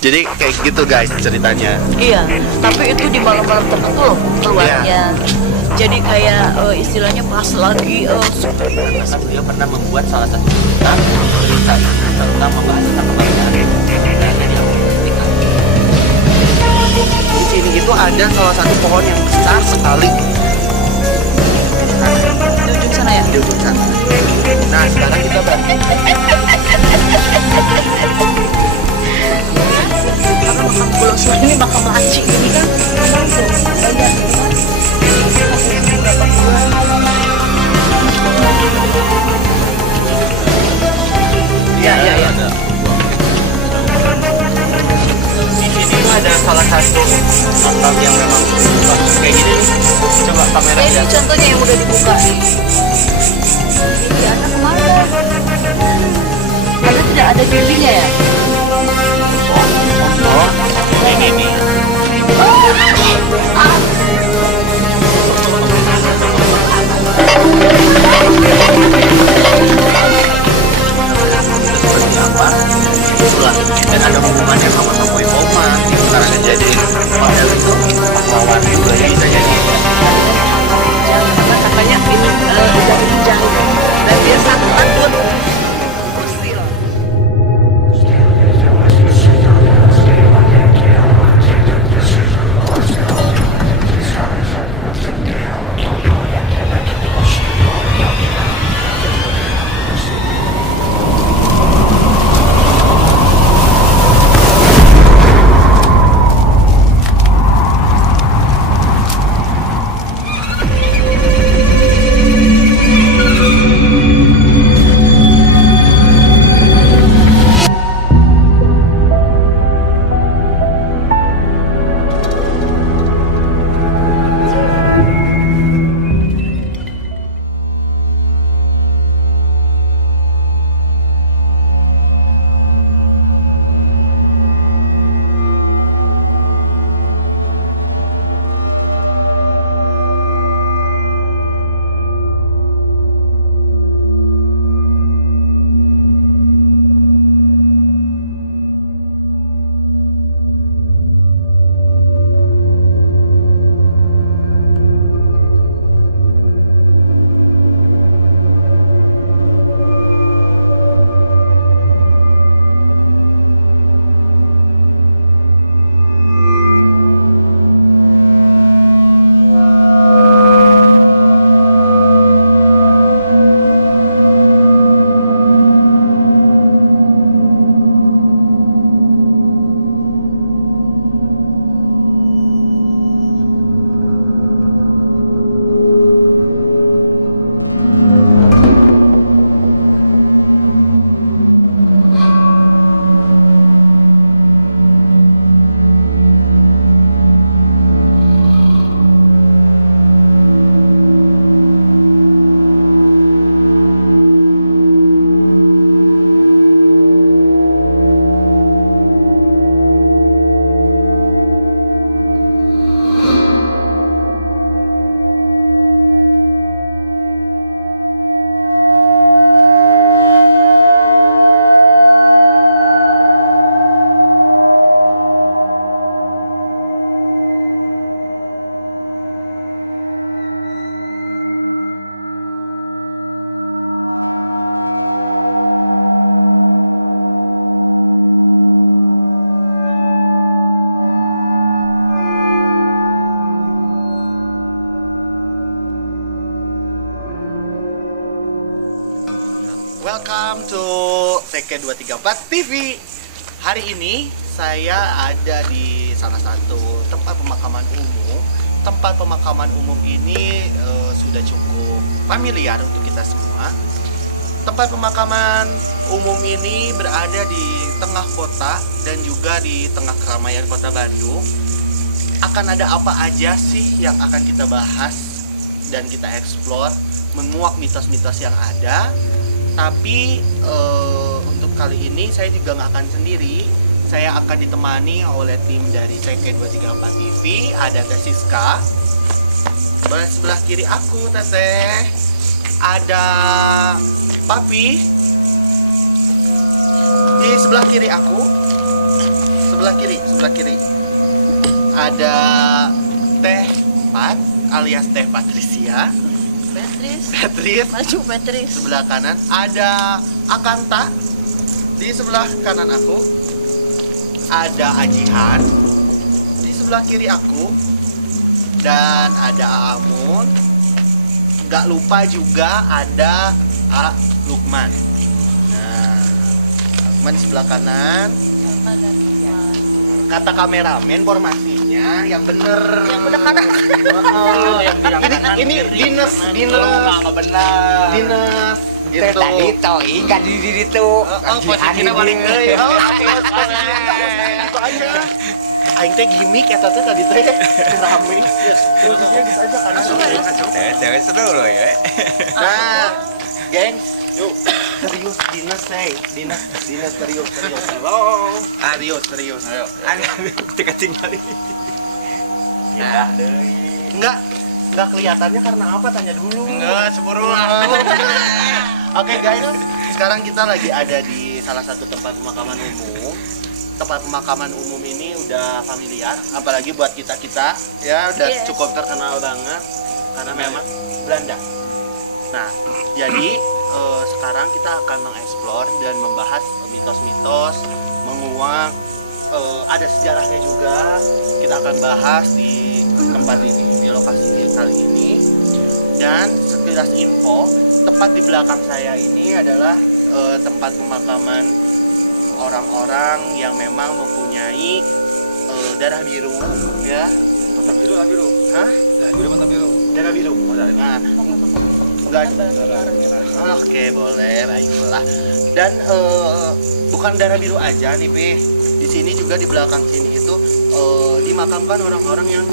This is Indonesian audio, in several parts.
Jadi kayak gitu guys ceritanya. Iya, tapi itu di malam-malam tertentu loh keluarnya. Jadi kayak istilahnya pas lagi karena beliau pernah membuat salah satu cerita tentang membahas tentang kebahagiaan dari Amerika. Di sini itu ada salah satu pohon yang besar sekali. di ujung sana ya. Di ujung sana. Nah sekarang kita balik. Karena makam Pulau Sul ini makam laci ini kan Iya. Di sini ada salah satu makam yang memang bagus kayak gini nih. Coba kamera ini lihat. contohnya yang udah dibuka nih. Ini anak kemana? Karena tidak ada dindingnya ya. Oh, ini nih. Seperti apa? Itulah. Dan ada hubungannya sama Sampai Oma. Karena jadi model itu pahlawan juga ya bisa jadi. Karena katanya ini dari jauh dan dia sangat takut. Welcome to TK234 TV. Hari ini saya ada di salah satu tempat pemakaman umum. Tempat pemakaman umum ini sudah cukup familiar untuk kita semua. Tempat pemakaman umum ini berada di tengah kota dan juga di tengah keramaian kota Bandung. Akan ada apa aja sih yang akan kita bahas dan kita explore, menguak mitos-mitos yang ada. Tapi untuk kali ini saya juga nggak akan sendiri. Saya akan ditemani oleh tim dari CK234 TV. Ada Teh Siska. Sebelah kiri aku Teteh. Ada Papi. Di sebelah kiri aku sebelah kiri. Ada Teh Pat alias Teh Patricia. Petris. Maju Petris. Sebelah kanan ada Akanta. Di sebelah kanan aku ada Ajihan. Di sebelah kiri aku dan ada Amun. Gak lupa juga ada Lukman. Nah, Lukman di sebelah kanan. Kata kameramen formasinya yang bener. Yang bener kanan. Yang bilang kanan, Ini kiri. dinas. Nggak benar. Dinas Gitu. gitu. Tadi toi kan di itu. posisinya balik deui. Posisinya gitu aja. Aing teh gimmick eta teh tadi teh rame. Posisinya gitu aja kan. Terus dulu ya. Nah, geng, yuk serius dinas nih, dinas serius. Halo, serius. Ayo. Tika tinggal. Nah, Enggak kelihatannya karena apa? Tanya dulu. enggak seburu Oke guys, sekarang kita lagi ada di salah satu tempat pemakaman umum. Tempat pemakaman umum ini udah familiar, apalagi buat kita ya udah Yes. cukup terkenal banget karena memang Belanda. Nah, jadi sekarang kita akan mengeksplor dan membahas mitos-mitos, menguak, ada sejarahnya juga. Kita akan bahas di tempat ini, di lokasi kali ini. Dan sekilas info, tepat di belakang saya ini adalah tempat pemakaman orang-orang yang memang mempunyai darah biru, ya. Darah biru. Hah? Mata biru. Darah biru. Nah, enggak. Darah Oke, boleh, baiklah. Dan bukan darah biru aja nih, Pi. Di sini juga di belakang sini itu dimakamkan orang-orang yang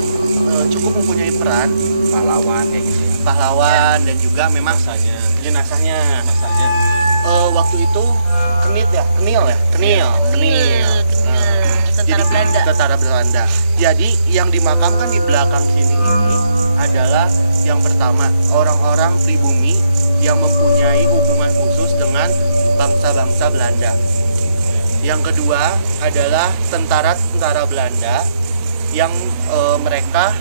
cukup mempunyai peran Pahlawan kayak gitu ya. pahlawan dan juga memang jenazahnya jenazahnya waktu itu kenil. Tentara Belanda. Jadi yang dimakamkan di belakang sini ini adalah yang pertama orang-orang pribumi yang mempunyai hubungan khusus dengan bangsa-bangsa Belanda. Yang kedua adalah tentara Belanda yang mereka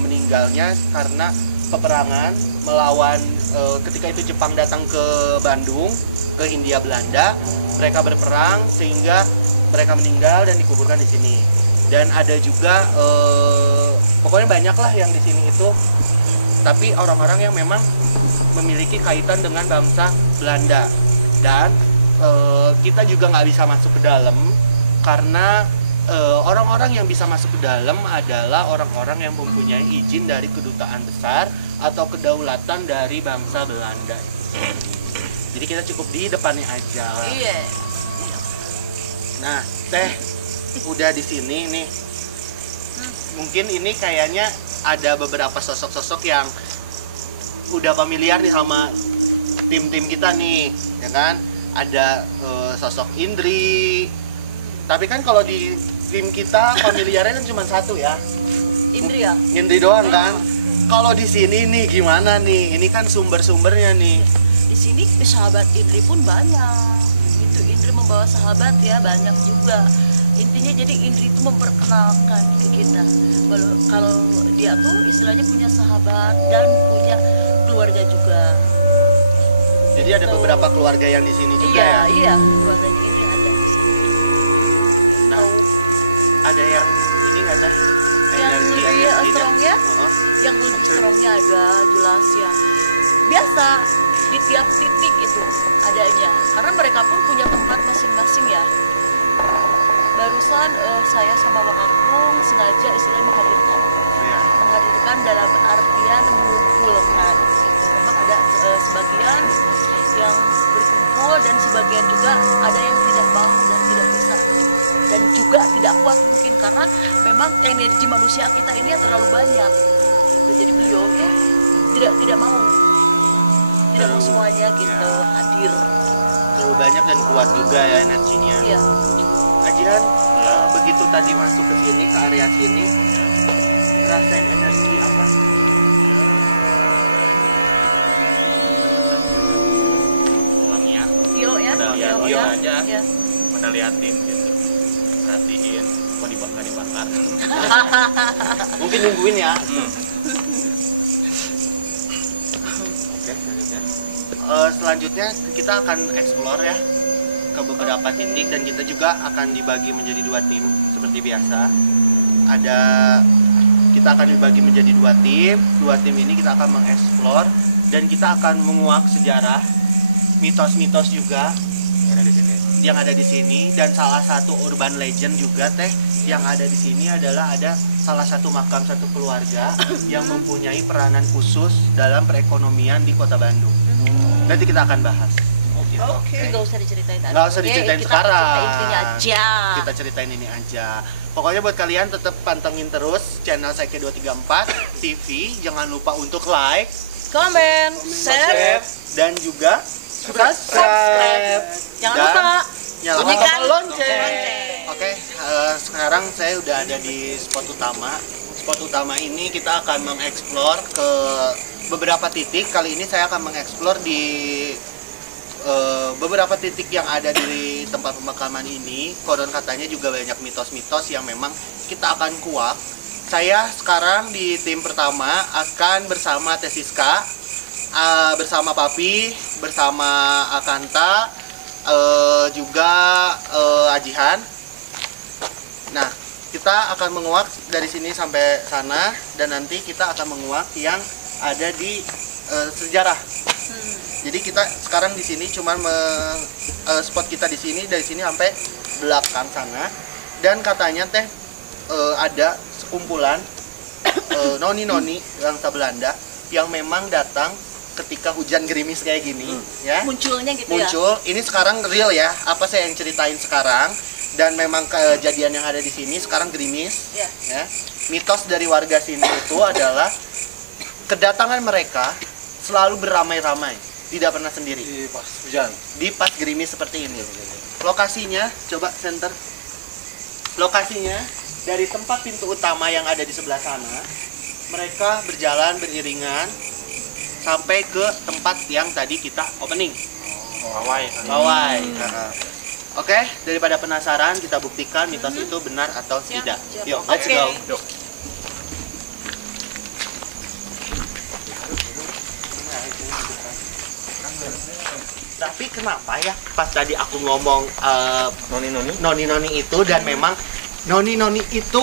meninggalnya karena peperangan melawan ketika itu Jepang datang ke Bandung, ke Hindia Belanda. Mereka berperang sehingga mereka meninggal dan dikuburkan di sini. Dan ada juga pokoknya banyak lah yang di sini itu, tapi orang-orang yang memang memiliki kaitan dengan bangsa Belanda. Dan kita juga nggak bisa masuk ke dalam karena orang-orang yang bisa masuk ke dalam adalah orang-orang yang mempunyai izin dari kedutaan besar atau kedaulatan dari bangsa Belanda. Jadi kita cukup di depannya aja. Iya. Nah, Teh udah di sini nih. Mungkin ini kayaknya ada beberapa sosok-sosok yang udah familiar nih sama tim-tim kita nih, ya kan? Ada sosok Indri. Tapi kan kalau di tim kita familiarnya kan cuma satu ya. Indri ya. Indri doang kan. Kalau di sini nih gimana nih? Ini kan sumber-sumbernya nih. Di sini sahabat Indri pun banyak. Itu Indri membawa sahabat ya banyak juga. Intinya jadi Indri itu memperkenalkan ke kita. Kalau dia tuh istilahnya punya sahabat dan punya keluarga juga. Jadi ada beberapa keluarga yang di sini juga Iya, ya. iya, keluarganya Indri ada di sini. Nah, ada yang ini nggak Teh? Yang lebih energinya? strongnya? Heeh. Yang lebih strongnya ada jelas ya. Biasa di tiap titik itu adanya. Karena mereka pun punya tempat masing-masing ya. Barusan saya sama Wak Akung sengaja istilahnya Iya. menghadirkan dalam artian mengumpulkan. Memang ada sebagian yang berkumpul dan sebagian juga ada yang tidak mau dan tidak bisa dan juga tidak kuat mungkin karena memang energi manusia kita ini terlalu banyak. Jadi beliau tuh tidak mau semuanya gitu hadir. Terlalu banyak dan kuat juga ya energinya. Iya. Ajian begitu tadi masuk ke sini, ke area sini, ngerasain energi apa? orangnya Tio ya. Ada lihat Tio Tio ya. aja. Iya. pada liatin gitu, perhatiin Kok dibakar? Mungkin nungguin ya. Oke, selanjutnya. Selanjutnya kita akan explore ya ke beberapa titik, dan kita juga akan dibagi menjadi 2 tim seperti biasa. Kita akan dibagi menjadi 2 tim. 2 tim ini kita akan mengeksplor dan kita akan menguak sejarah, mitos-mitos juga yang ada di sini, dan salah satu urban legend juga teh yang ada di sini adalah ada salah satu makam satu keluarga yang mempunyai peranan khusus dalam perekonomian di Kota Bandung. Nanti kita akan bahas. Tapi nggak usah diceritain. Nggak usah diceritain sekarang. Kita intinya aja. Kita ceritain ini aja. Pokoknya buat kalian tetap pantengin terus channel Saike 234 TV. Jangan lupa untuk like, Comment, share, dan juga subscribe. Jangan Dan lupa nyalakan bunyikan tombol lonceng. lonceng. Oke, sekarang saya udah ada di spot utama. Spot utama ini kita akan mengeksplor ke beberapa titik. Kali ini saya akan mengeksplor di beberapa titik yang ada di tempat pemakaman ini. Konon katanya juga banyak mitos-mitos yang memang kita akan kuak. Saya sekarang di tim pertama akan bersama Tesiska, bersama Papi, bersama Akanta, juga Ajihan. Nah, kita akan menguak dari sini sampai sana, dan nanti kita akan menguak yang ada di sejarah. Jadi kita sekarang di sini cuma spot kita di sini, dari sini sampai belakang sana. Dan katanya teh ada sekumpulan noni-noni bangsa Belanda yang memang datang ketika hujan gerimis kayak gini, ya. Munculnya gitu Muncul. Ini sekarang real ya, apa saya yang ceritain sekarang, dan memang kejadian yang ada di sini sekarang gerimis, ya. ya. Mitos dari warga sini itu adalah kedatangan mereka selalu beramai-ramai, tidak pernah sendiri. Di pas hujan. Di pas gerimis seperti ini. Lokasinya, coba center. Lokasinya dari tempat pintu utama yang ada di sebelah sana, mereka berjalan beriringan sampai ke tempat yang tadi kita opening. Pawai. Oke, daripada penasaran, kita buktikan mitos itu benar atau tidak. Yuk, let's go. Yuk. Tapi kenapa ya pas tadi aku ngomong noni-noni itu, dan memang noni-noni itu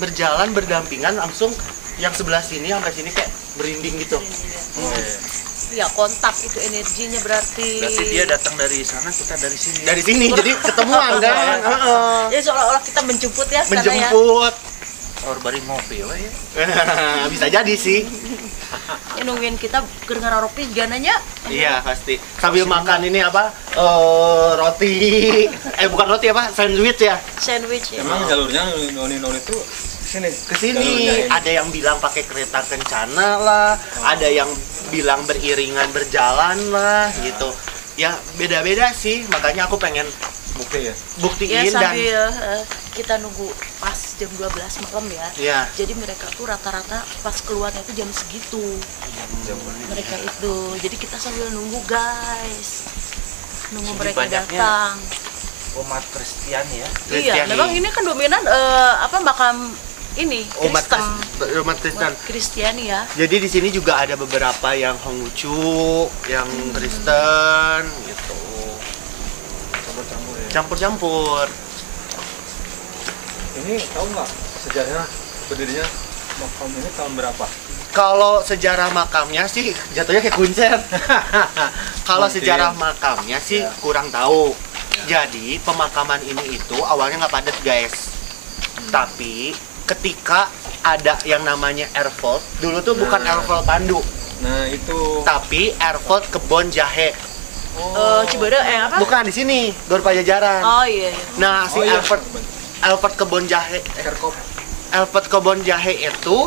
berjalan berdampingan langsung, yang sebelah sini sampai sini kayak berinding gitu. Ya, kontak itu energinya berarti. Berarti dia datang dari sana, kita dari sini. Dari sini jadi ketemuan kan. Jadi seolah-olah kita menjemput ya. sana Menjemput. Or bari ngopi lah ya. Bisa jadi sih. Ya, nungguin kita kedengaran ropi gananya. Iya pasti. Sambil makan ini apa? Roti. Bukan roti apa? Sandwich ya. Sandwich ya. Emang jalurnya noni-noni itu sini. Kesini. Ada yang bilang pakai kereta kencana lah. Ada yang bilang beriringan berjalan lah gitu. Ya beda-beda sih. Makanya aku pengen Bukti ya. buktiin Ya, dan sambil kita nunggu pas jam 12 malam ya. ya. Jadi mereka tuh rata-rata pas keluarnya itu jam segitu. Mereka itu. Jadi kita sambil nunggu guys. Nunggu Jadi mereka banyaknya datang. Umat Kristen ya. Iya, Kristiani. memang ini kan dominan makam ini umat Kristen. Kristiani ya. Jadi di sini juga ada beberapa yang Honghucu, yang Kristen gitu. Campur-campur ya. Campur-campur. Ini tahu nggak sejarahnya berdirinya makam ini tahun berapa? Kalau sejarah makamnya sih jatuhnya kayak kuncen. Kalau Mungkin. sejarah makamnya sih Ya. kurang tahu. Jadi pemakaman ini itu awalnya nggak padat guys. Tapi ketika ada yang namanya Ervold, dulu tuh bukan Nah. Ervold Pandu, Nah itu. tapi Ervold Kebon Jahe. Cibere apa? Bukan di sini, Gor Pajajaran. Oh iya iya. Nah, si iya. Ervold Kebon Jahe, Kerkop. Ervold Kebon Jahe itu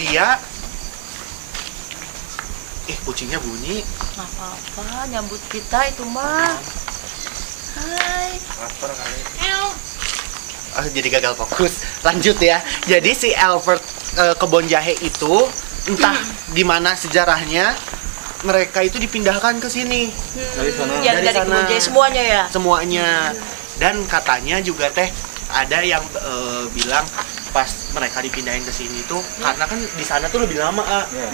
dia kucingnya bunyi. Nggak apa-apa, nyambut kita itu mah. Hai. Lapar kali. Jadi gagal fokus. Lanjut ya. Jadi si Ervold Kebon Jahe itu entah di mana sejarahnya, mereka itu dipindahkan ke sini Dari sana. Yang Dari dari sana. Kebun Jaya semuanya ya. semuanya. Dan katanya juga teh ada yang bilang pas mereka dipindahin ke sini tuh karena kan di sana tuh lebih lama. Iya.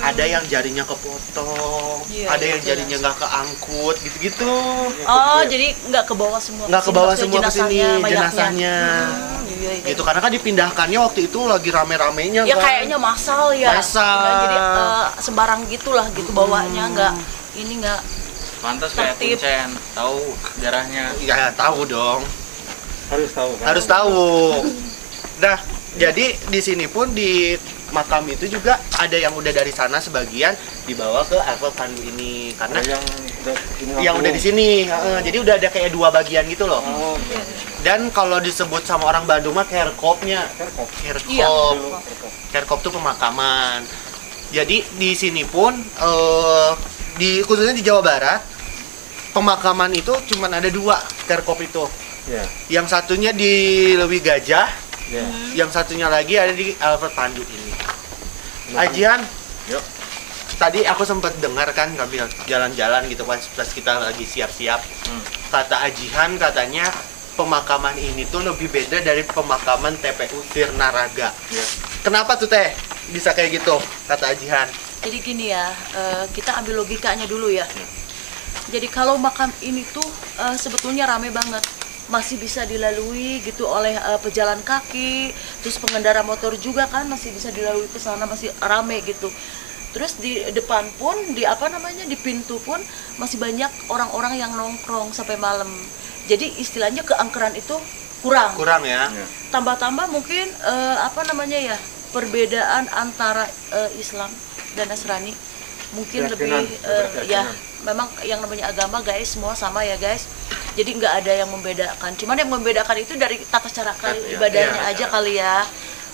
Ada yang jarinya kepotong, Iya, ada iya, yang jarinya nggak keangkut gitu-gitu. Oh, jadi nggak ke bawah semua. Nggak ke bawah semua ke sini mayatnya. jenazahnya. Iya, iya. Gitu karena kan dipindahkannya waktu itu lagi rame-ramenya Ya kan. kayaknya massal ya. Massal. Nggak jadi sembarang gitulah gitu bawanya, nggak ini nggak. Pantas kayak Tertib. Kuncen, tahu sejarahnya. Ya tahu dong. Harus tahu kan? Harus tahu. Nah, jadi di sini pun di makam itu juga ada yang udah dari sana sebagian dibawa ke Arfel Pandu ini karena Ada yang udah di sini. Jadi udah ada kayak dua bagian gitu loh. Oh, Dan kalau disebut sama orang Bandung mah kerkopnya. Iya. Kerkop tuh pemakaman. Jadi di sini pun di khususnya di Jawa Barat pemakaman itu cuman ada dua kerkop itu. ya. Yang satunya di Lewi Gajah, Ya. yang satunya lagi ada di Alfred Pandu ini. Ajian, Yuk. tadi aku sempat dengar kan sambil jalan-jalan gitu pas kita lagi siap-siap. Kata Ajihan katanya pemakaman ini tuh lebih beda dari pemakaman TPU Sirnaraga. Ya. Kenapa tuh Teh bisa kayak gitu kata Ajihan? Jadi gini ya, kita ambil logikanya dulu ya. Jadi kalau makam ini tuh sebetulnya rame banget, masih bisa dilalui gitu oleh pejalan kaki, terus pengendara motor juga kan masih bisa dilalui ke sana, masih rame gitu. Terus di depan pun di di pintu pun masih banyak orang-orang yang nongkrong sampai malam. Jadi istilahnya keangkeran itu kurang. Kurang ya? Tambah-tambah mungkin perbedaan antara Islam dan Nasrani mungkin Keyakinan, lebih keyakinan. memang yang namanya agama guys semua sama ya guys, jadi nggak ada yang membedakan, cuman yang membedakan itu dari tata cara ibadahnya iya, aja kali ya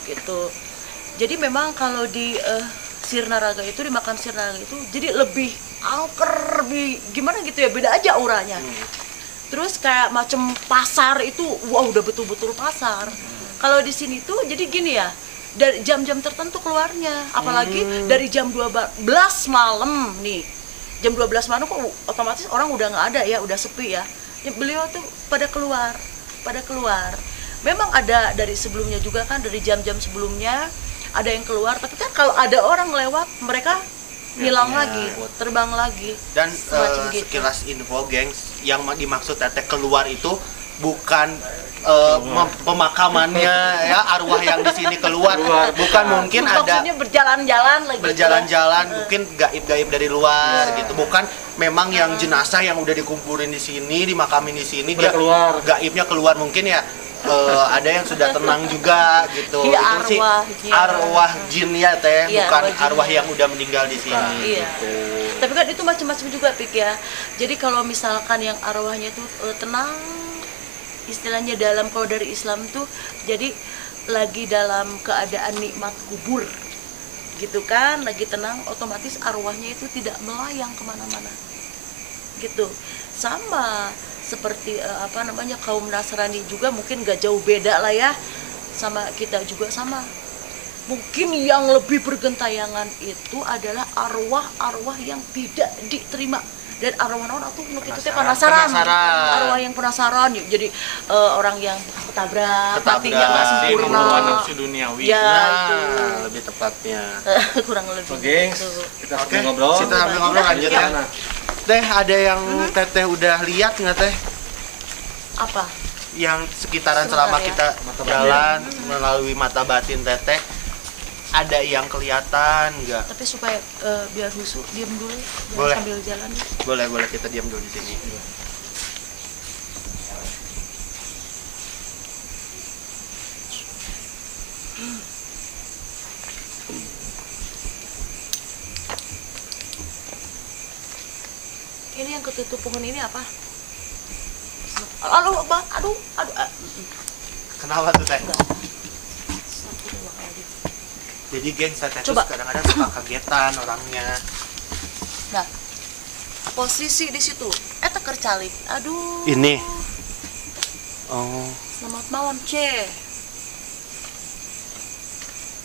gitu. Jadi memang kalau di Sirnaraga itu, di makam Sirnaraga itu jadi lebih angker, lebih gimana gitu ya, beda aja auranya. Terus kayak macam pasar itu, wah udah betul-betul pasar. Kalau di sini tuh jadi gini ya, dari jam-jam tertentu keluarnya, apalagi dari jam 12 malam nih, jam 12 malam kok otomatis orang udah nggak ada ya, udah sepi ya. Beliau tuh pada keluar. Memang ada dari sebelumnya juga kan, dari jam-jam sebelumnya ada yang keluar, tapi kan kalau ada orang lewat mereka hilang lagi, terbang lagi. Dan semacam gitu. sekilas info gengs, yang dimaksud Teteh keluar itu bukan pemakamannya ya, arwah yang di sini keluar, bukan mungkin ada Maksudnya berjalan-jalan lagi. berjalan-jalan, mungkin gaib-gaib dari luar gitu, bukan memang yang jenazah yang udah dikumpulin di sini, dimakamin di sini, dia keluar. gaibnya keluar mungkin ya. Ada yang sudah tenang juga gitu. Iya, Itu sih arwah jin ya Teh, Iya, bukan arwah jin. arwah yang udah meninggal di sini. Iya. Tapi kan itu macam-macam juga Pik ya. Jadi kalau misalkan yang arwahnya tuh tenang, istilahnya dalam kalau dari Islam tuh jadi lagi dalam keadaan nikmat kubur gitu kan, lagi tenang, otomatis arwahnya itu tidak melayang kemana-mana gitu. Sama seperti kaum Nasrani juga mungkin gak jauh beda lah ya sama kita juga sama. Mungkin yang lebih bergentayangan itu adalah arwah-arwah yang tidak diterima, dan arwah-arwah tuh kita teh penasaran. Arwah yang penasaran, jadi orang yang ketabrak, matinya nggak sempurna. Nafsu duniawi. Ya itu Lebih tepatnya. kurang lebih. Oke, gitu. kita Oke, sambil ngobrol. kita sambil ngobrol lanjut ya. Nah, Teh, ada yang Teteh udah lihat nggak Teh? Apa? Yang sekitaran Sebentar selama ya. kita jalan melalui mata batin Teteh, ada yang kelihatan nggak? Tapi supaya biar husu, diam dulu, jangan Boleh. sambil jalan. Boleh kita diam dulu di sini. Ini yang ketutup pohon ini apa? Aduh. Kenapa tuh Teh? Jadi geng Teteh tuh Coba. kadang-kadang suka kagetan orangnya. Nah, posisi di situ. Teker calik. Aduh. Ini. Oh. Selamat malam, C.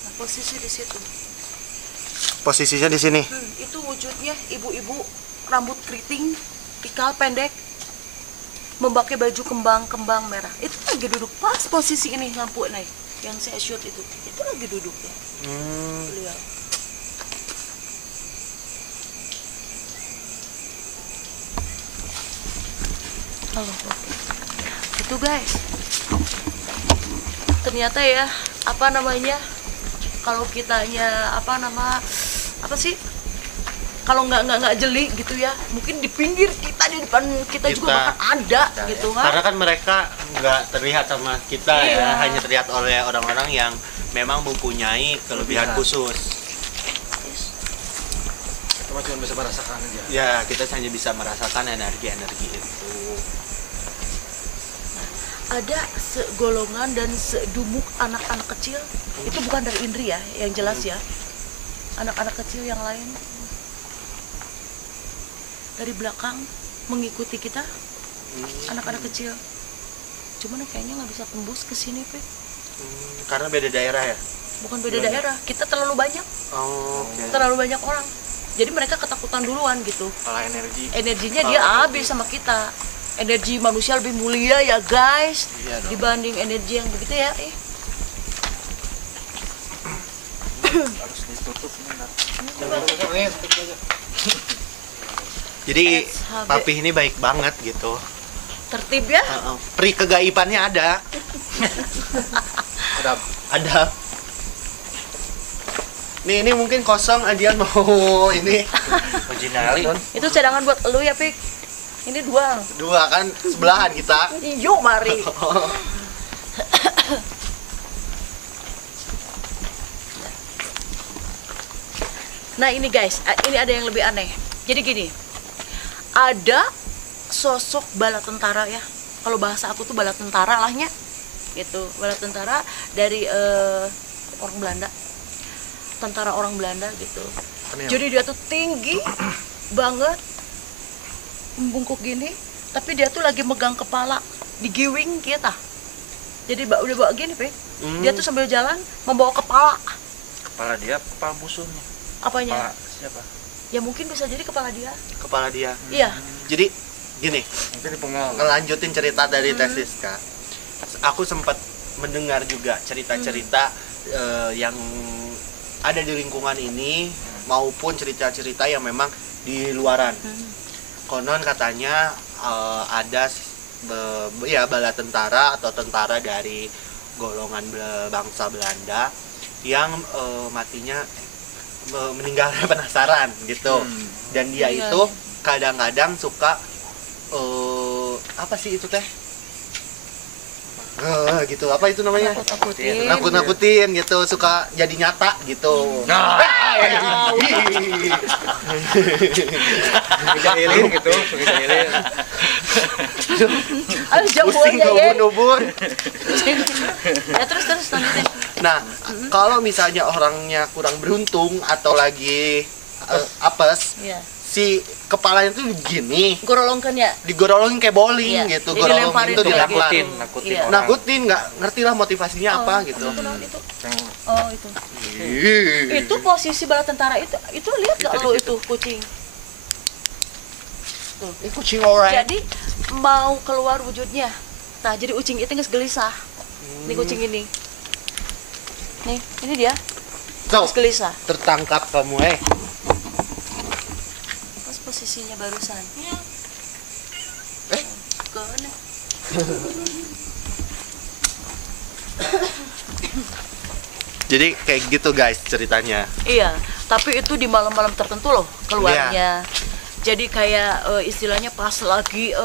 Nah, posisi di situ. Posisinya di sini. Itu wujudnya ibu-ibu rambut keriting, ikal pendek. memakai baju kembang merah. Itu lagi duduk pas posisi ini lampu nih yang saya shoot itu lagi duduk ya. Beliau. Halo, itu guys. Ternyata ya, apa namanya? Kalau kitanya apa sih? Kalau nggak jeli gitu ya, mungkin di pinggir kita, di depan kita juga bahkan ada gitu kan. Karena kan mereka nggak terlihat sama kita ya, hanya terlihat oleh orang-orang yang memang mempunyai kelebihan khusus. Kita cuma bisa merasakan aja. Ya, kita hanya bisa merasakan energi-energi itu. Ada segolongan dan sedumuk anak-anak kecil, itu bukan dari Indri ya, yang jelas ya. Anak-anak kecil yang lain dari belakang mengikuti kita, anak-anak kecil. Cuman kayaknya nggak bisa tembus ke sini, Pe. Karena beda daerah ya? Bukan beda daerah, kita terlalu banyak. Terlalu banyak orang. Jadi mereka ketakutan duluan gitu. Kalau Energinya dia habis sama kita. Energi manusia lebih mulia ya guys, dibanding energi yang begitu ya. Harus ditutup nih. Jadi Papi ini baik banget gitu. Tertib ya? Pri kegaibannya ada. Ada. Nih ini mungkin kosong, Adian mau ini. Uji nyali. Itu cadangan buat elu ya, Pik. Ini dua kan sebelahan kita. Iyo, mari. Nah ini guys, ini ada yang lebih aneh. Jadi gini, ada sosok bala tentara ya. Kalau bahasa aku tuh bala tentara lahnya, gitu. Bala tentara dari orang Belanda, tentara orang Belanda gitu. Jadi dia tuh tinggi banget, membungkuk gini, tapi dia tuh lagi megang kepala, digiwing kita. Jadi udah bawa gini, Pe. Dia tuh sambil jalan membawa kepala. Kepala dia, kepala musuhnya. Apanya? Kepala siapa? Ya mungkin bisa jadi kepala dia. Kepala dia. Iya. Jadi gini, Mungkin dipengal. ngelanjutin cerita dari Teh Siska. Aku sempat mendengar juga cerita-cerita yang ada di lingkungan ini maupun cerita-cerita yang memang di luaran. Konon katanya ada bala tentara atau tentara dari golongan bangsa Belanda yang matinya meninggal penasaran gitu. Dan dia itu kadang-kadang suka apa sih itu teh? Gitu, apa itu namanya? Nakut-nakutin gitu, suka jadi nyata gitu. Dijailin gitu, dijailin. Pusing ubun-ubun. Ya terus lanjutin. Nah, kalau misalnya orangnya kurang beruntung atau lagi apes, si kepalanya tuh begini, gorolongkan ya, digorolongin kayak bowling gitu, jadi gorolongin itu Nakutin nakutin, nggak ngerti lah motivasinya apa gitu. Itu posisi bala tentara itu lihat nggak lo itu kucing? Kucing orang. Jadi mau keluar wujudnya. Nah jadi kucing itu nggak gelisah. Nih kucing ini. Nih ini dia. So, Gelisah. tertangkap kamu Posisinya barusan. Kone. Jadi kayak gitu guys ceritanya. Iya, tapi itu di malam-malam tertentu loh keluarnya. Jadi kayak istilahnya pas lagi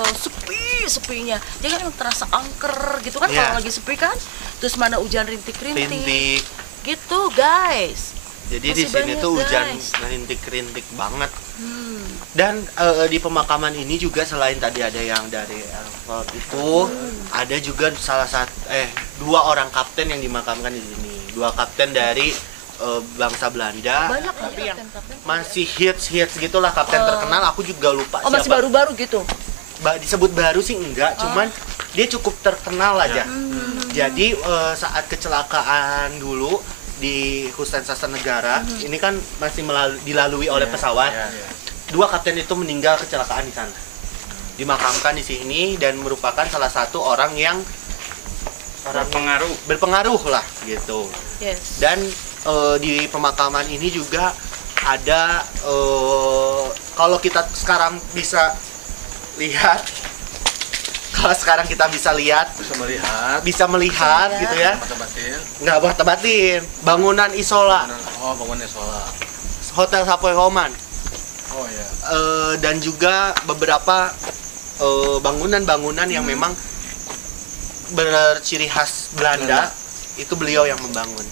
sepinya. Jadi kan terasa angker gitu kan kalau lagi sepi kan. Terus mana hujan rintik-rintik. Gitu guys. Jadi Masih di sini banyak, tuh hujan guys. rintik-rintik banget. Dan di pemakaman ini juga selain tadi ada yang dari Elford itu, ada juga dua orang kapten yang dimakamkan di sini. Dua kapten dari bangsa Belanda. Banyak tapi yang kapten. masih hits gitulah, kapten terkenal. Aku juga lupa siapa. Masih baru-baru gitu. Disebut baru sih enggak, cuman dia cukup terkenal aja. Jadi saat kecelakaan dulu di Husein Sastra Negara, ini kan masih dilalui oleh pesawat. Dua kapten itu meninggal kecelakaan di sana. dimakamkan di sini dan merupakan salah satu orang yang berpengaruh lah gitu. Yes. Dan di pemakaman ini juga ada kalau kita sekarang bisa lihat, bisa melihat gitu ya, nggak buat tebatin bangunan isola, bangunan isola Hotel Savoy Roman. oh ya. Dan juga beberapa bangunan-bangunan yang memang berciri khas Belanda, itu beliau yang membangun.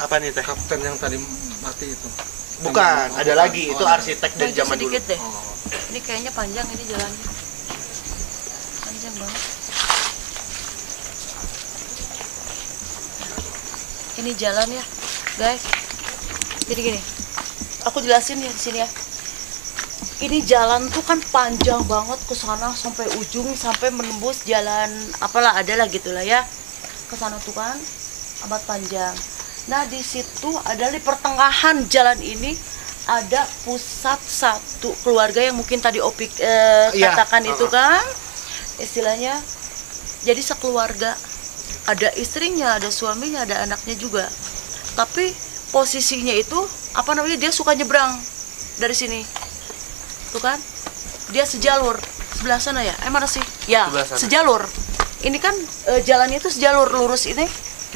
Apa nih teh? Kapten yang tadi mati itu Bukan, ada lagi, itu arsitek dari zaman dulu. Sedikit deh. Ini kayaknya panjang ini jalannya. Panjang banget. Ini jalan ya, guys. Jadi gini, aku jelasin ya di sini ya. Ini jalan tuh kan panjang banget ke sana sampai ujung, sampai menembus jalan apalah adalah gitulah ya. Ke sana tuh kan amat panjang. Nah, di situ ada di pertengahan jalan ini ada pusat satu keluarga yang mungkin tadi Opik katakan itu kan istilahnya. Jadi sekeluarga, ada istrinya, ada suaminya, ada anaknya juga. Tapi posisinya itu apa namanya, dia suka nyebrang dari sini. Tuh kan? Dia sejalur sebelah sana ya. Mana sih? Ya, sejalur. Ini kan jalannya itu sejalur lurus ini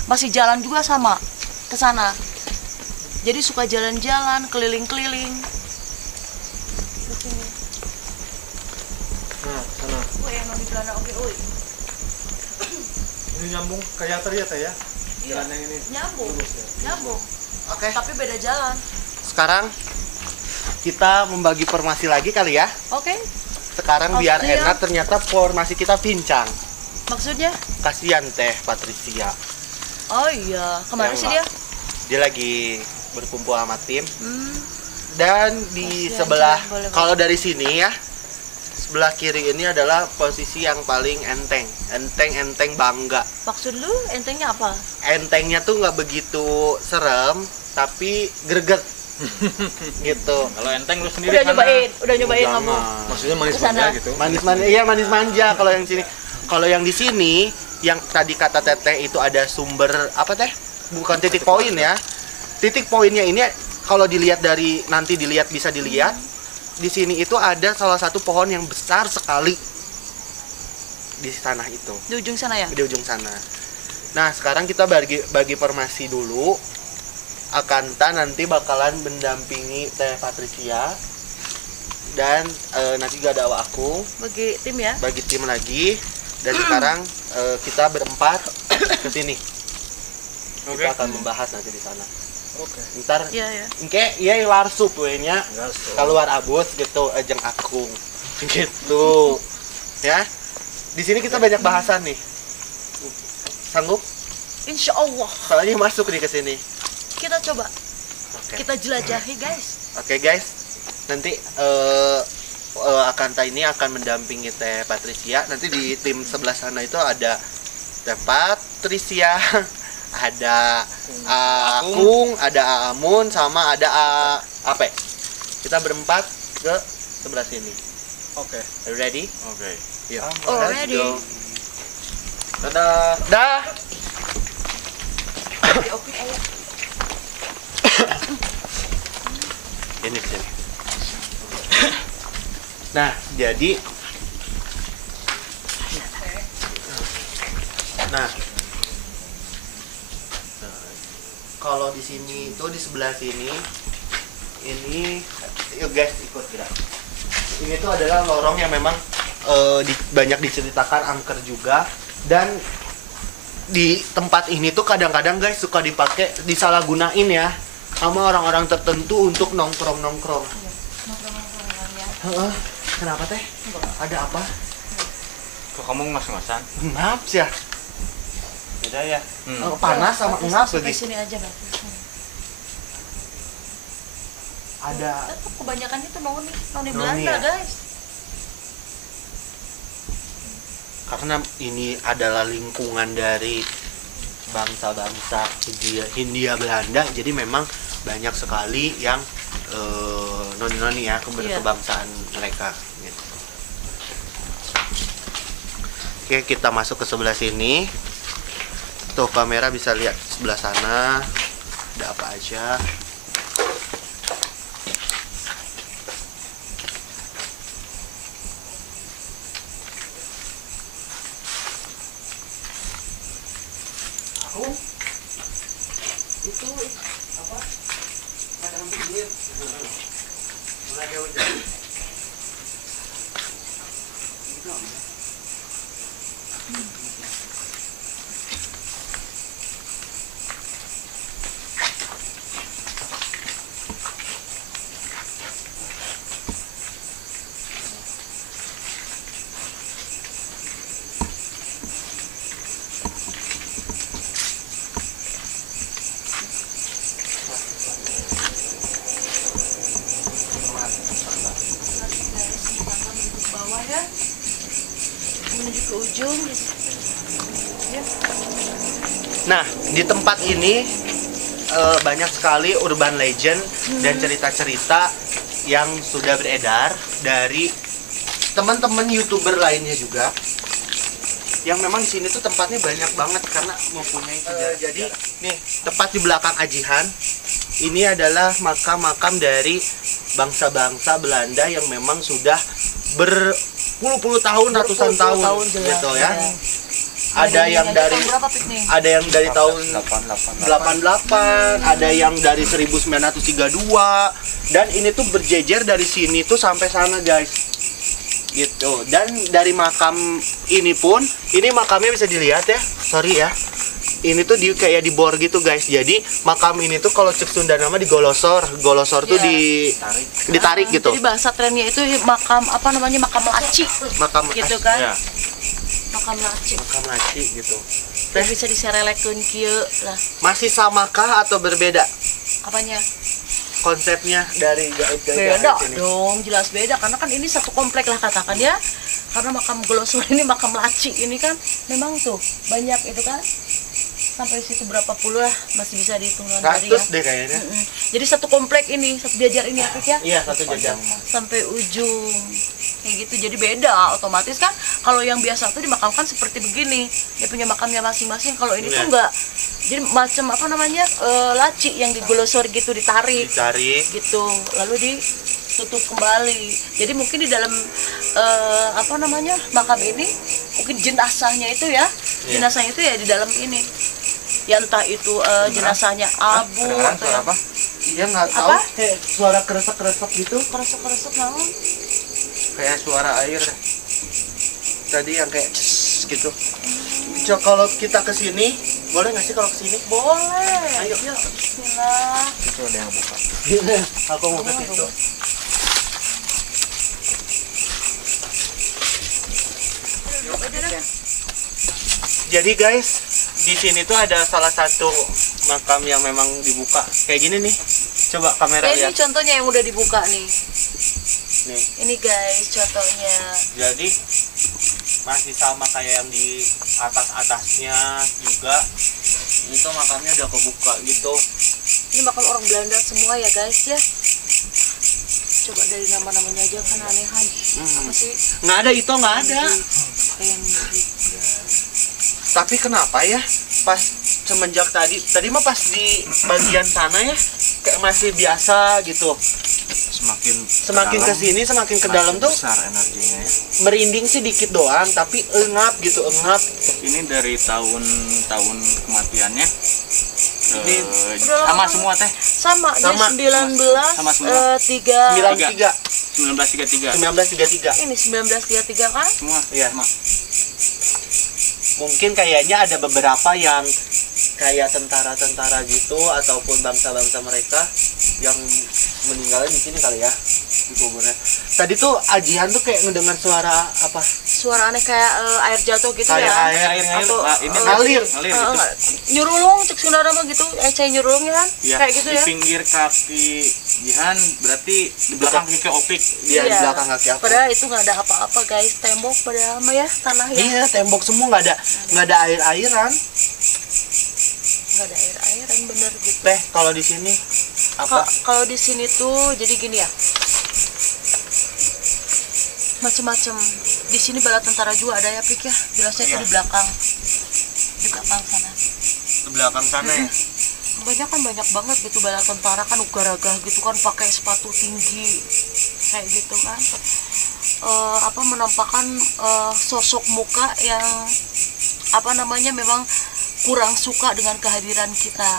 masih jalan juga sama ke sana. Jadi suka jalan-jalan, keliling-keliling. Ke sini. Nah, sana. Yang noni Belanda oke, oi. Ini nyambung ke Yater ya teh ya? Iya. Jalan yang ini. Nyambung. Nyambung. Oke. Tapi beda jalan. Sekarang kita membagi formasi lagi kali ya. Oke. Sekarang biar enak, ternyata formasi kita pincang. Maksudnya? Kasihan teh Patricia. Oh iya, kemana sih dia? Dia lagi berkumpul sama tim. Dan di sebelah, kalau dari sini ya, sebelah kiri ini adalah posisi yang paling enteng. Enteng bangga. Maksud lu entengnya apa? Entengnya tuh nggak begitu serem, tapi greget. Gitu. Kalau enteng lu sendiri Udah nyobain kamu. Maksudnya manis manja gitu. Manis manja kalau yang sini. Kalau yang di sini, yang tadi kata Teteh itu ada sumber apa teh? Bukan titik poin ya. Titik poinnya ini kalau dilihat dari nanti bisa dilihat di sini itu ada salah satu pohon yang besar sekali di sana itu. Di ujung sana ya? Di ujung sana. Nah, sekarang kita bagi formasi dulu. Akanta nanti bakalan mendampingi Teh Patricia dan nanti juga ada aku. Bagi tim ya? Bagi tim lagi. Dan sekarang kita berempat ke sini. Kita akan membahas nanti di sana. Oke. Ntar, iya warsup nya keluar abus gitu, ajeng akung gitu, ya. Di sini kita banyak bahasan nih. Sanggup? Insya Allah. Soalnya masuk nih ke sini. Kita coba. Okay. Kita jelajahi guys. Oke guys, nanti Akanta ini akan mendampingi Teh Patricia. Nanti di tim sebelah sana itu ada Teh Patricia, ada Akung, ada Amun, sama ada Ape. Kita berempat ke sebelah sini. Oke. Are you ready? Oke. Yuk. Ready. Dadah. Dah. Oke, ayo. Ini sini. Nah, jadi kalau di sini itu di sebelah sini ini yuk guys ikut gerak. Ini tuh adalah lorong yang memang banyak diceritakan angker juga, dan di tempat ini tuh kadang-kadang guys suka dipakai disalahgunain ya sama orang-orang tertentu untuk nongkrong-nongkrong. Kenapa teh? Ada apa? Kok kamu ngas-ngasan? Ngap sih ya? Beda ya? Panas sama ngap lagi. Sini aja Bang. Ada. Itu kebanyakan itu noni Belanda ya? guys. Karena ini adalah lingkungan dari bangsa-bangsa Hindia Belanda, jadi memang banyak sekali yang noni-noni ya, Iya. kebangsaan mereka gitu. Oke, kita masuk ke sebelah sini. Tuh kamera bisa lihat sebelah sana ada apa aja. Itu apa? Padang pinggir. Mulai hujan. Bawah ya, menuju ke ujung. Ya. Nah, di tempat ini banyak sekali urban legend dan cerita-cerita yang sudah beredar dari teman-teman YouTuber lainnya juga. Yang memang di sini tuh tempatnya banyak banget karena mempunyai sejarah. Jadi nih, tepat di belakang Ajihan ini adalah makam-makam dari bangsa-bangsa Belanda yang memang sudah berpuluh-puluh tahun, ratusan tahun jelas, gitu ya. ya. Ada yang dari berapa Pik, nih? ada yang dari tahun 88. 88, ada yang dari 1932, dan ini tuh berjejer dari sini tuh sampai sana guys gitu. Dan dari makam ini pun, ini makamnya bisa dilihat ya, sorry ya, ini tuh kayak di bor gitu guys. Jadi makam ini tuh kalau cek Sunda nama digolosor tuh Iya. ditarik gitu, Jadi bahasa trennya itu makam apa namanya, makam laci makam gitu kan. Ya. Makam laci. makam laci gitu. Dan bisa diserelekeun kieu lah. Masih samakah atau berbeda Apanya? konsepnya dari gaib-gaib Beda ini? dong, jelas beda karena kan ini satu komplek lah katakan ya. Karena makam Golosor ini makam laci ini kan memang tuh banyak itu kan. Sampai situ berapa puluh lah, masih bisa dihitung dengan jari ya. Ratus deh kayaknya. Jadi satu komplek ini, satu jajar ini Apik ya. Iya, satu jajar. Sampai ujung kayak gitu, jadi beda otomatis kan. Kalau yang biasa tuh dimakamkan seperti begini, dia punya makamnya masing-masing. Kalau ini tuh Iya. enggak, jadi macam apa namanya, laci yang digolosor gitu, ditarik Ditarik. gitu, lalu ditutup kembali. Jadi mungkin di dalam apa namanya, makam ini mungkin jenazahnya itu ya, Iya. jenazahnya itu ya di dalam ini ya, entah itu jenazahnya abu Kedengeran atau suara yang apa? Iya, nggak tahu, Apa? kayak suara kresek-kresek gitu, keresek-keresek naon. kayak suara air tadi yang kayak css gitu. Coba kalau kita ke sini, boleh nggak sih kalau ke sini? Boleh. Ayo. Yuk, bismillah. Itu ada yang buka. Aku mau ke situ. Jadi guys, di sini tuh ada salah satu makam yang memang dibuka kayak gini nih. Coba kamera Ini lihat. contohnya yang udah dibuka nih. Nih. Ini guys contohnya. Jadi masih sama kayak yang di atas-atasnya juga. Itu makamnya udah kebuka gitu. Ini makam orang Belanda semua ya guys ya. Coba dari nama-namanya aja kan anehan. Apa sih? Nggak ada itu, nggak ada. Kayak yang Tapi kenapa ya pas semenjak tadi mah pas di bagian sana ya kayak masih biasa gitu. Semakin ke sini semakin ke dalam tuh besar energinya ya. merinding sih dikit doang, tapi engap gitu, engap. Ini dari tahun kematiannya. Ini Sama semua teh. sama, Sama. jadi 19 Sama semua. 3 1933 1933. ini 1933 kan? semua. Iya. Sama. Mungkin kayaknya ada beberapa yang kayak tentara-tentara gitu ataupun bangsa-bangsa mereka yang meninggalnya di sini kali ya, di kuburnya. Tadi tuh Ajihan tuh kayak ngedengar suara apa? Suara aneh kayak air jatuh gitu Kayak ya. air Atau, Nah, ini ngalir. ngalir gitu. Nyurulung cek Sundara mah gitu, saya nyurulung ya kan? Ya, Kayak gitu di ya. pinggir kaki Jihan berarti di belakang kaki Opik. Dia di belakang kaki aku. Padahal itu nggak ada apa-apa guys, tembok padahal mah ya, tanah ya. Iya, tembok semua nggak ada air-airan. Nggak ada air-airan bener gitu. Teh, kalau di sini Apa? Kalau di sini tuh jadi gini ya, macem-macem. Di sini bala tentara juga ada ya, Pik ya. Jelasnya Iya. tuh di belakang sana. Di belakang sana ya. Banyak banget gitu bala tentara kan ugar-agah gitu kan, pakai sepatu tinggi kayak gitu kan. Menampakkan sosok muka yang memang kurang suka dengan kehadiran kita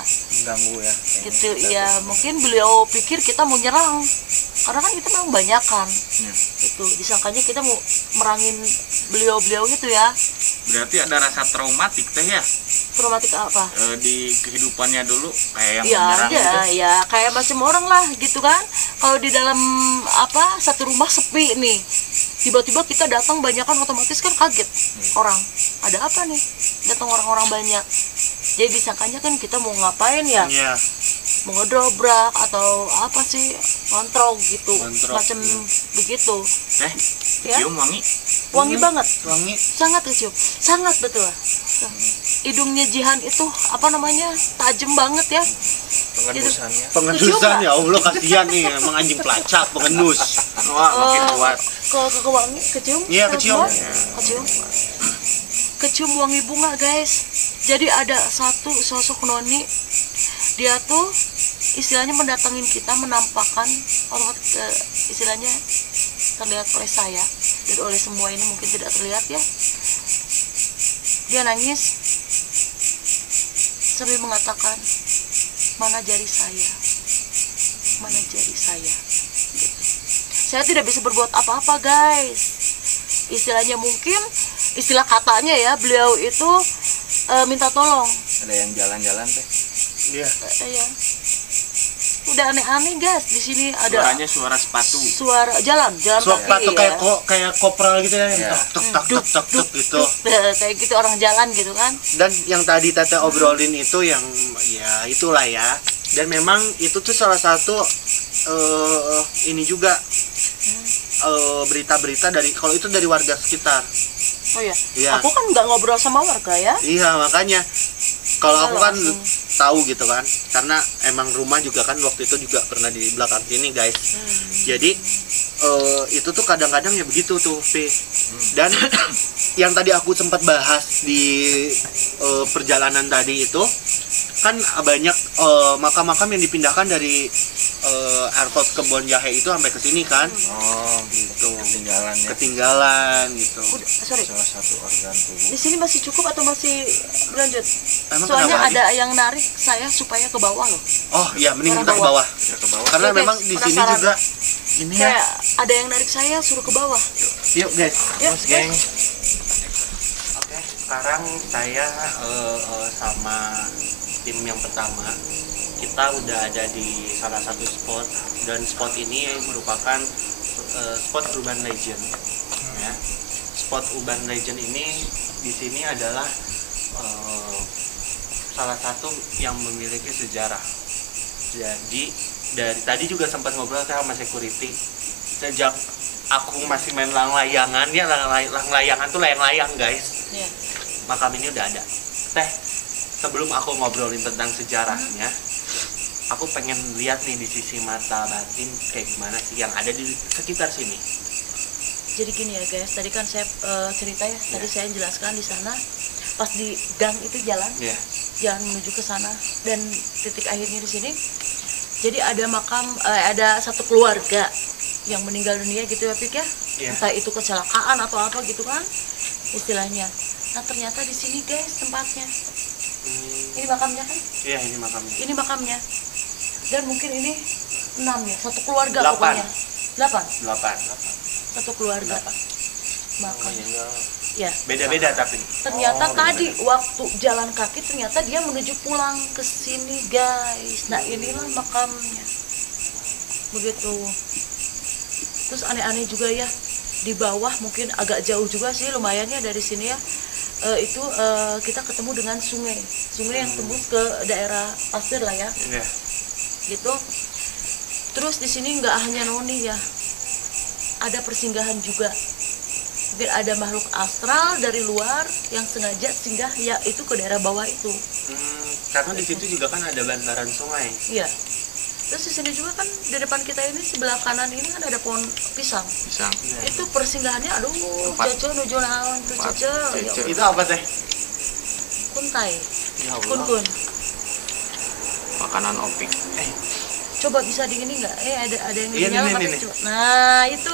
Ganggu ya. gitu ya. Mungkin beliau pikir kita mau nyerang karena kan kita memang banyak kan. Itu disangkanya kita mau merangin beliau itu ya. Berarti ada rasa traumatik teh ya Traumatik apa? di kehidupannya dulu kayak yang Ya menyerang ada gitu. ya, kayak macam orang lah gitu kan. Kalau di dalam satu rumah sepi nih, tiba-tiba kita datang banyak kan, otomatis kan kaget orang. Ada apa nih? Datang orang-orang banyak. Jadi disangkanya kan kita mau ngapain ya? Iya. Mau ngedobrak atau apa sih, kontrol gitu, Kontrol, macam begitu ya. Cium wangi. Wangi banget, Wangi. sangat kecium, sangat betul. Hidungnya Jihan itu tajam banget ya. Pengendusannya. Pengendusan ya Allah, kasihan nih emang anjing pelacak pengendus. Wah, makin kuat. Ke wangi, kecium. Iya, kecium. Kecium wangi bunga guys. Jadi ada satu sosok noni, dia tuh istilahnya mendatangin kita, menampakkan istilahnya terlihat oleh saya dan oleh semua ini mungkin tidak terlihat ya. Dia nangis sambil mengatakan, mana jari saya, mana jari saya gitu. Saya tidak bisa berbuat apa-apa guys. Istilahnya mungkin, istilah katanya ya, beliau itu minta tolong. Ada yang jalan-jalan teh. Iya. Ya. Udah aneh-aneh guys, di sini ada Suaranya suara sepatu. suara jalan Sepatu kaki, kayak kopral gitu ya, Iya. tuk gitu. kayak gitu orang jalan gitu kan. Dan yang tadi Tete obrolin itu yang ya itulah ya. Dan memang itu tuh salah satu ini juga berita-berita dari, kalau itu dari warga sekitar. Oh ya, Iya. aku kan nggak ngobrol sama warga ya. Iya, makanya kalau aku kan Langsung. tahu gitu kan, karena emang rumah juga kan waktu itu juga pernah di belakang sini guys. Jadi itu tuh kadang-kadang ya begitu tuh P. Dan yang tadi aku sempat bahas di perjalanan tadi itu kan banyak makam-makam yang dipindahkan dari airport Kebon Jahe itu sampai ke sini kan. Oh, Gitu. ketinggalannya. Ketinggalan gitu. Udah, sorry. Salah satu organ tubuh. Di sini masih cukup atau masih berlanjut? Emang Soalnya kenapa lagi? ada yang narik saya supaya ke bawah loh. Oh iya, mending Orang kita ke bawah. bawah. Ya ke bawah. Karena Oke, memang di sini penasaran. juga ini ya. Kayak ada yang narik saya suruh ke bawah. Yuk guys. Yuk, Geng. Oke, sekarang saya sama tim yang pertama, kita udah ada di salah satu spot, dan spot ini merupakan spot urban legend. Ya. Spot urban legend ini di sini adalah salah satu yang memiliki sejarah. Jadi dari tadi juga sempat ngobrol sama security. Sejak aku masih main layang-layangan ya, layang-layangan tuh layang-layang guys. Iya. Makam ini udah ada. Teh, sebelum aku ngobrolin tentang sejarahnya, aku pengen lihat nih di sisi mata batin kayak gimana sih yang ada di sekitar sini. Jadi gini ya guys, tadi kan saya cerita ya, tadi saya jelaskan di sana pas di gang itu jalan menuju ke sana, dan titik akhirnya di sini. Jadi ada makam, ada satu keluarga yang meninggal dunia gitu ya Pik ya. Iya. Entah itu kecelakaan atau apa gitu kan istilahnya. Nah ternyata di sini guys tempatnya. Ini makamnya kan? Iya, ini makamnya. Ini makamnya. Dan mungkin ini 6 ya, satu keluarga 8. pokoknya. 8. 8. Satu keluarga. Makam. Ya. Beda-beda tapi. Ternyata tadi waktu jalan kaki ternyata dia menuju pulang ke sini guys. Nah inilah makamnya. Begitu. Terus aneh-aneh juga ya, di bawah mungkin agak jauh juga sih, lumayan ya dari sini ya. Itu kita ketemu dengan sungai yang tembus ke daerah pasir lah ya. Iya. Gitu. Terus di sini nggak hanya noni ya, ada persinggahan juga. Mungkin ada makhluk astral dari luar yang sengaja singgah ya itu ke daerah bawah itu. Karena di situ juga kan ada bantaran sungai. Iya. Terus di sini juga kan di depan kita ini sebelah kanan ini kan ada pohon pisang. Pisang. Itu persinggahannya, aduh, Tempat. Cece nuju naon tuh Tempat Cece. Ya, Cece. Itu apa teh? kuntai, Ya Allah. kun. Makanan opik. Coba bisa di ini nggak? Ada yang Iya, nyala ini, tapi ini. coba. Nah itu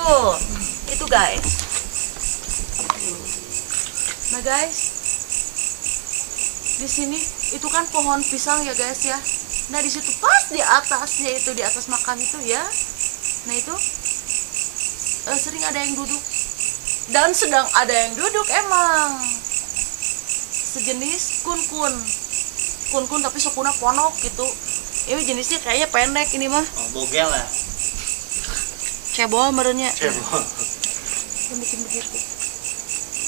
guys. Nah guys, di sini itu kan pohon pisang ya guys ya. Nah di situ pas di atasnya itu, di atas makam itu ya. Nah itu sering ada yang duduk dan sedang ada yang duduk emang sejenis kun tapi sukuna ponok gitu. Ini jenisnya kayaknya pendek ini mah. Oh, bogel ya. Cebol merenya. Cebol. Yang bikin begitu.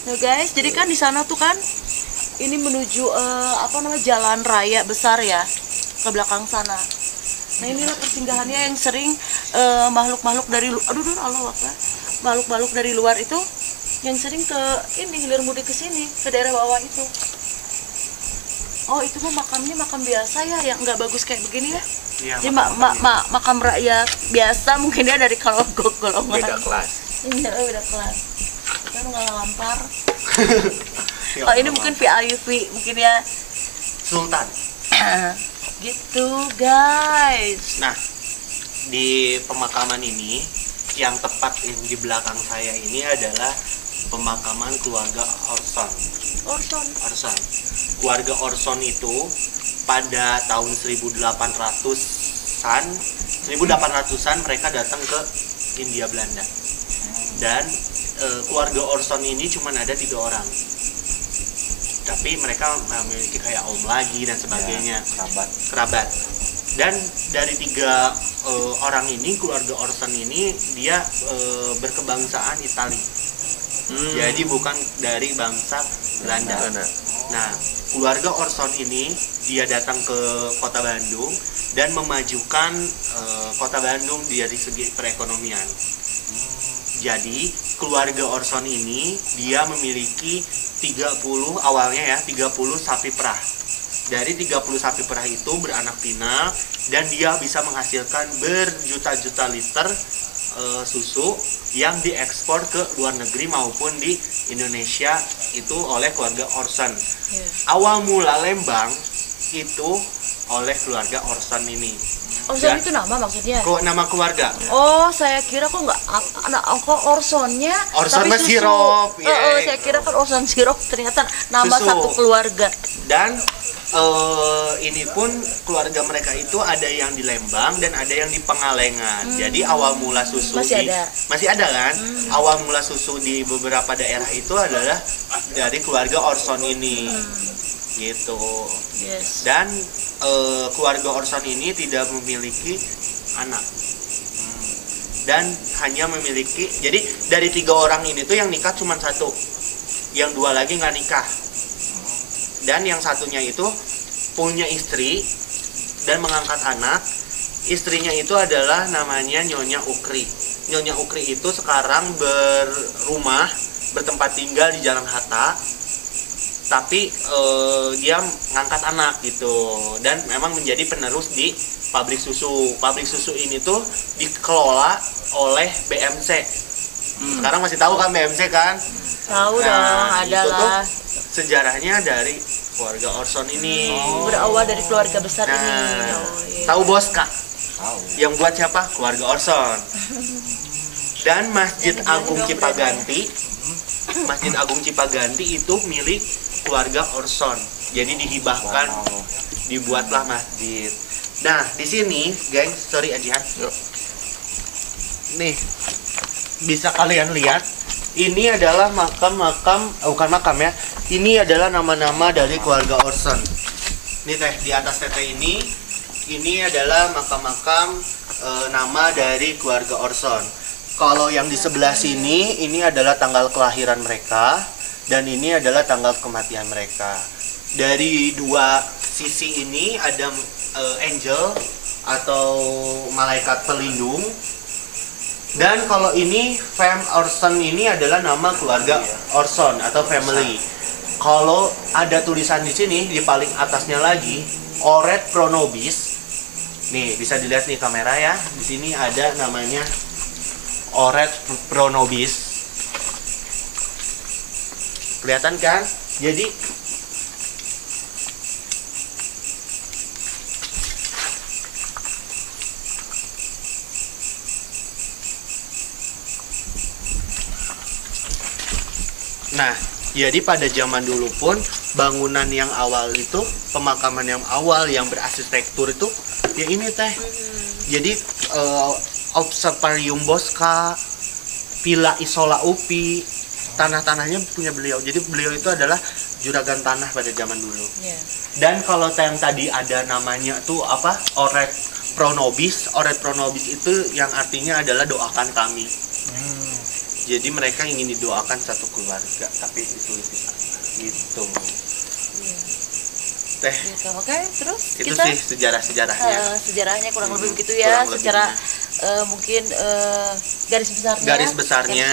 Nah guys, jadi kan di sana tuh kan ini menuju jalan raya besar ya ke belakang sana. Nah inilah persinggahannya yang sering makhluk-makhluk dari makhluk-makhluk dari luar itu yang sering ke ini hilir mudik ke sini ke daerah bawah itu. Oh itu mah makamnya makam biasa ya, yang nggak bagus kayak begini ya. Iya, Jadi makam rakyat biasa mungkin dia dari kalau golongan. Beda kelas. Ini beda kelas. Kita nggak lampar. Ya Oh ini Allah. mungkin VIP mungkin ya. Sultan. Gitu guys. Nah, di pemakaman ini yang tepat di belakang saya ini adalah pemakaman keluarga Orson. Orson. Keluarga Orson itu pada tahun 1800-an mereka datang ke Hindia Belanda. Dan keluarga Orson ini cuma ada 3 orang. Tapi mereka memiliki kayak om lagi dan sebagainya, kerabat. Dan dari 3 orang ini, keluarga Orson ini dia berkebangsaan Itali. Jadi bukan dari bangsa Belanda. Nah, keluarga Orson ini dia datang ke kota Bandung dan memajukan kota Bandung dari segi perekonomian. Jadi keluarga Orson ini dia memiliki 30 sapi perah. Dari 30 sapi perah itu beranak pinak dan dia bisa menghasilkan berjuta-juta liter susu yang diekspor ke luar negeri maupun di Indonesia itu oleh keluarga Orson. Awal mula Lembang itu oleh keluarga Orson ini. Orson Dan- itu nama maksudnya? Kok nama keluarga? Oh, saya kira kok nggak kok Orsonnya Orson tapi mah susu. sirup, Saya kira kan Orson sirup, ternyata nama Susu. satu keluarga. Dan ini pun keluarga mereka itu ada yang di Lembang dan ada yang di Pengalengan. Jadi awal mula susu masih ada kan? Awal mula susu di beberapa daerah itu adalah dari keluarga Orson ini. Gitu. Yes. Dan keluarga Orson ini tidak memiliki anak. Dan hanya memiliki, jadi dari 3 orang ini tuh yang nikah cuma 1, yang 2 lagi nggak nikah. Dan yang satunya itu punya istri dan mengangkat anak. Istrinya itu adalah namanya Nyonya Ukri. Nyonya Ukri itu sekarang bertempat tinggal di Jalan Hatta, tapi dia ngangkat anak gitu, dan memang menjadi penerus di pabrik susu. Pabrik susu ini tuh dikelola oleh BMC. Sekarang masih tahu kan BMC kan? Tahu dong, Nah, itu tuh adalah sejarahnya dari keluarga Orson ini. berawal dari keluarga besar ini. Nah, Oh, iya. tahu Boska? Yang buat siapa? Keluarga Orson. Dan Masjid Agung Cipaganti, Masjid Agung Cipaganti itu milik keluarga Orson. Jadi dihibahkan, dibuatlah masjid. Nah, di sini, guys, sorry aja. Nih, bisa kalian lihat, ini adalah bukan makam ya. Ini adalah nama-nama dari keluarga Orson. Ini teh di atas teteh ini adalah makam-makam nama dari keluarga Orson. Kalau yang di sebelah sini ini adalah tanggal kelahiran mereka dan ini adalah tanggal kematian mereka. Dari 2 sisi ini ada angel atau malaikat pelindung. Dan kalau ini Fam Orson ini adalah nama keluarga Orson atau family. Kalau ada tulisan di sini di paling atasnya lagi Oret Pro Nobis. Nih, bisa dilihat nih kamera ya. Di sini ada namanya Oret Pronobis. Kelihatan kan? Jadi nah, jadi pada zaman dulu pun bangunan yang awal itu, pemakaman yang awal yang berarsitektur itu ya ini teh. Jadi Observarium Bosca, Villa Isola Upi, tanah-tanahnya punya beliau. Jadi beliau itu adalah juragan tanah pada zaman dulu. Iya. Dan kalau yang tadi ada namanya tuh apa? Oret Pronobis. Oret Pronobis itu yang artinya adalah doakan kami. Jadi mereka ingin didoakan satu keluarga, tapi ditulis di sana. Gitu. Teh. Gitu. Oke, terus Itu kita sih sejarah-sejarahnya. sejarahnya kurang lebih begitu ya, kurang secara lebihnya. mungkin garis besarnya. Garis besarnya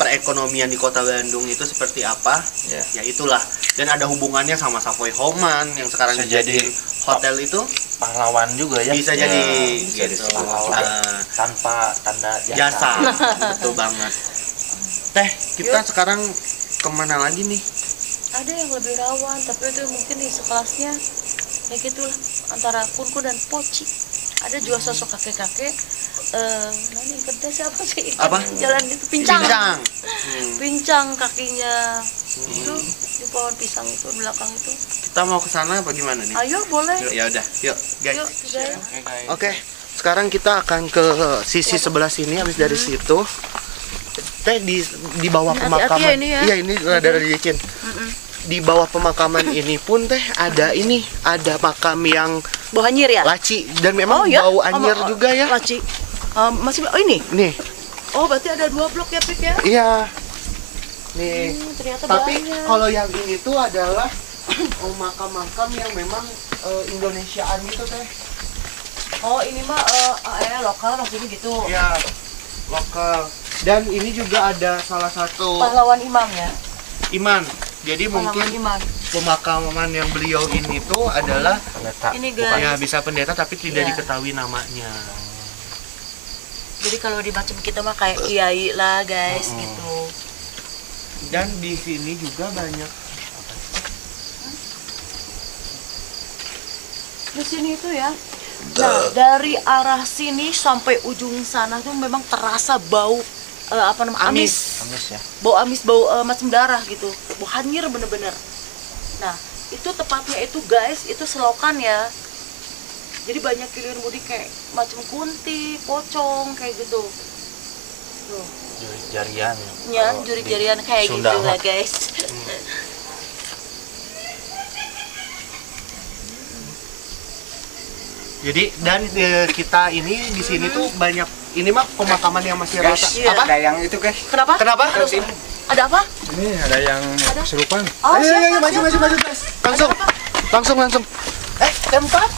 perekonomian di Kota Bandung itu seperti apa? Ya. Ya itulah. Dan ada hubungannya sama Savoy Homan yang sekarang Bisa jadi jadi hotel itu Pahlawan juga ya. bisa Ya, jadi garis gitu. pahlawan. Tanpa tanda Jasa. Betul banget. Teh, kita sekarang kemana lagi nih? Ada yang lebih rawan, tapi itu mungkin di sekelasnya ya gitulah, antara Kunku dan Poci. Ada juga sosok kakek-kakek. Nanti ikannya siapa sih? Ikan Apa? Jalan itu pincang. Pincang. Pincang kakinya. Itu di pohon pisang itu belakang itu. Kita mau ke sana apa gimana nih? Ayo boleh. Yuk, ya udah, yuk guys. Yuk, guys. Oke, sekarang kita akan ke sisi sebelah sini. Habis dari situ, teh di bawah Hati-hati pemakaman. ya ini ya. Iya, ini rada licin. Di bawah pemakaman ini pun teh ada ini, ada makam yang Bau anyir ya? laci dan memang ya? bau anyir juga ya. Laci. Masih ini. Nih, Oh, berarti ada 2 blok ya, Pik ya? iya. Nih, Ternyata tapi banyak. kalau yang ini tuh adalah makam-makam yang memang Indonesiaan gitu teh. Oh, ini mah lokal maksudnya gitu. Ya, lokal. Dan ini juga ada salah satu Pahlawan imam ya? iman. Jadi Pahlawan mungkin imam. pemakaman yang beliau ini tuh adalah Ini guys. ya bisa pendeta tapi tidak Iya. diketahui namanya. Jadi kalau di macam kita mah kayak kiai lah guys gitu. Dan di sini juga banyak Di sini itu ya. Nah, dari arah sini sampai ujung sana tuh memang terasa bau amis. Amis ya. Bau amis, bau macam darah gitu. Bau hanyir bener-bener. Nah, itu tepatnya itu guys, itu selokan ya. Jadi banyak kilir mudik kayak macam kunti, pocong kayak gitu. Tuh. Jarian. Ya, juri-jarian kayak Sunda gitu lah mah. guys. Jadi dan kita ini di sini tuh banyak ini mah pemakaman yang masih rata. Iya. Apa? Ada yang itu guys. Kenapa? Kenapa? Ada apa? Ini ada yang kesurupan. Oh, Ayo, siapa? ayo, maju, maju, maju, guys. Langsung. Tempat.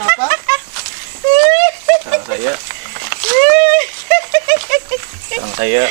Kenapa? Sekarang saya